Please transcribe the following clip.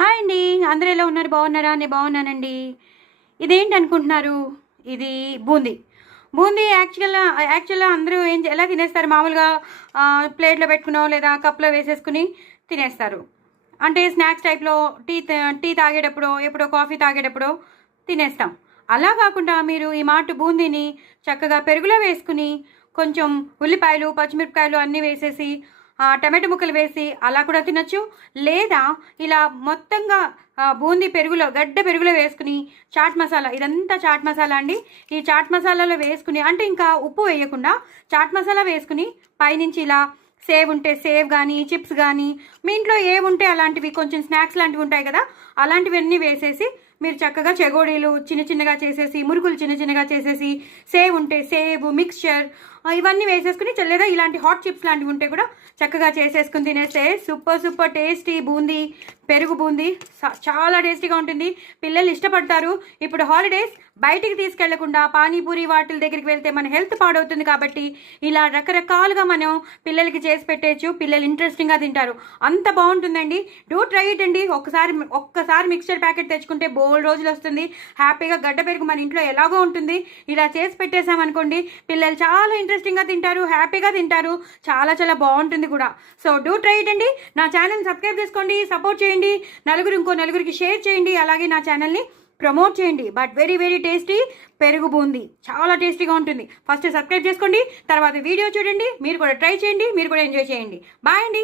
Hi అండి. అందరూ ఎలా ఉన్నారు? బాగున్నారా? నేను బాగున్నానండి. ఇదేంటి అనుకుంటున్నారు? ఇది బూందీ. బూందీ యాక్చువల్‌గా అందరూ ఎలా తినేస్తారు మామూలుగా ప్లేట్‌లో పెట్టుకునో లేదా కప్‌లో వేసేసుకొని తినేస్తారు. అంటే స్నాక్స్ టైప్‌లో టీ తాగేటప్పుడో, ఎప్పుడో కాఫీ తాగేటప్పుడో తినేస్తాం. అలా కాకుండా మీరు ఈ మాట బూందీని చక్కగా పెరుగులో వేసుకొని కొంచెం ఉల్లిపాయలు, పచ్చిమిరపకాయలు అన్నీ వేసేసి టమాటో ముక్కలు వేసి అలా కూడా తినొచ్చు. లేదా ఇలా మొత్తంగా బూందీ పెరుగులో పెరుగులో వేసుకుని చాట్ మసాలా ఇదంతా చాట్ మసాలా అండి. ఈ చాట్ మసాలాలో వేసుకుని అంటే ఇంకా ఉప్పు వేయకుండా చాట్ మసాలా వేసుకుని పైనుంచి ఇలా సేవ్ ఉంటే సేవ్ కానీ చిప్స్ కానీ మీ ఇంట్లో ఏముంటే అలాంటివి కొంచెం స్నాక్స్ లాంటివి ఉంటాయి కదా, అలాంటివన్నీ వేసేసి మీరు చక్కగా చెగోడీలు చిన్న చిన్నగా చేసేసి మురుకులు చిన్న చిన్నగా చేసేసి సేవ్ ఉంటే సేవ్ మిక్స్చర్ ఇవన్నీ వేసేసుకుని లేదా ఇలాంటి హాట్ చిప్స్ లాంటివి ఉంటే కూడా చక్కగా చేసేసుకుని తినేస్తే సూపర్ టేస్టీ బూందీ పెరుగు బూందీ చాలా టేస్టీగా ఉంటుంది. పిల్లలు ఇష్టపడతారు. ఇప్పుడు హాలిడేస్ బయటికి తీసుకెళ్లకుండా పానీపూరి వాటిల దగ్గరికి వెళ్తే మన హెల్త్ పాడవుతుంది కాబట్టి ఇలా రకరకాలుగా మనం పిల్లలకి చేసి పెట్టేయచ్చు. పిల్లలు ఇంట్రెస్టింగ్గా తింటారు. అంత బాగుంటుందండి. డూ ట్రై ఇట్ అండి. ఒక్కసారి మిక్స్చర్ ప్యాకెట్ తెచ్చుకుంటే బోల్ రోజులు వస్తుంది. హ్యాపీగా గడ్డ పెరుగు మన ఇంట్లో ఎలాగో ఉంటుంది. ఇలా చేసి పెట్టేసామనుకోండి పిల్లలు చాలా ఇంట్రెస్టింగ్గా తింటారు, హ్యాపీగా తింటారు. చాలా చాలా బాగుంటుంది కూడా. సో డూ ట్రై ఇట్ అండి. నా ఛానల్ సబ్స్క్రైబ్ చేసుకోండి, సపోర్ట్ చేయండి, ఇంకో నలుగురికి షేర్ చేయండి. అలాగే నా ఛానల్ని ప్రమోట్ చేయండి. బట్ వెరీ టేస్టీ పెరుగు బూందీ చాలా టేస్టీగా ఉంటుంది. ఫస్ట్ సబ్స్క్రైబ్ చేసుకోండి, తర్వాత వీడియో చూడండి, మీరు కూడా ట్రై చేయండి, మీరు కూడా ఎంజాయ్ చేయండి. బాయ్ అండి.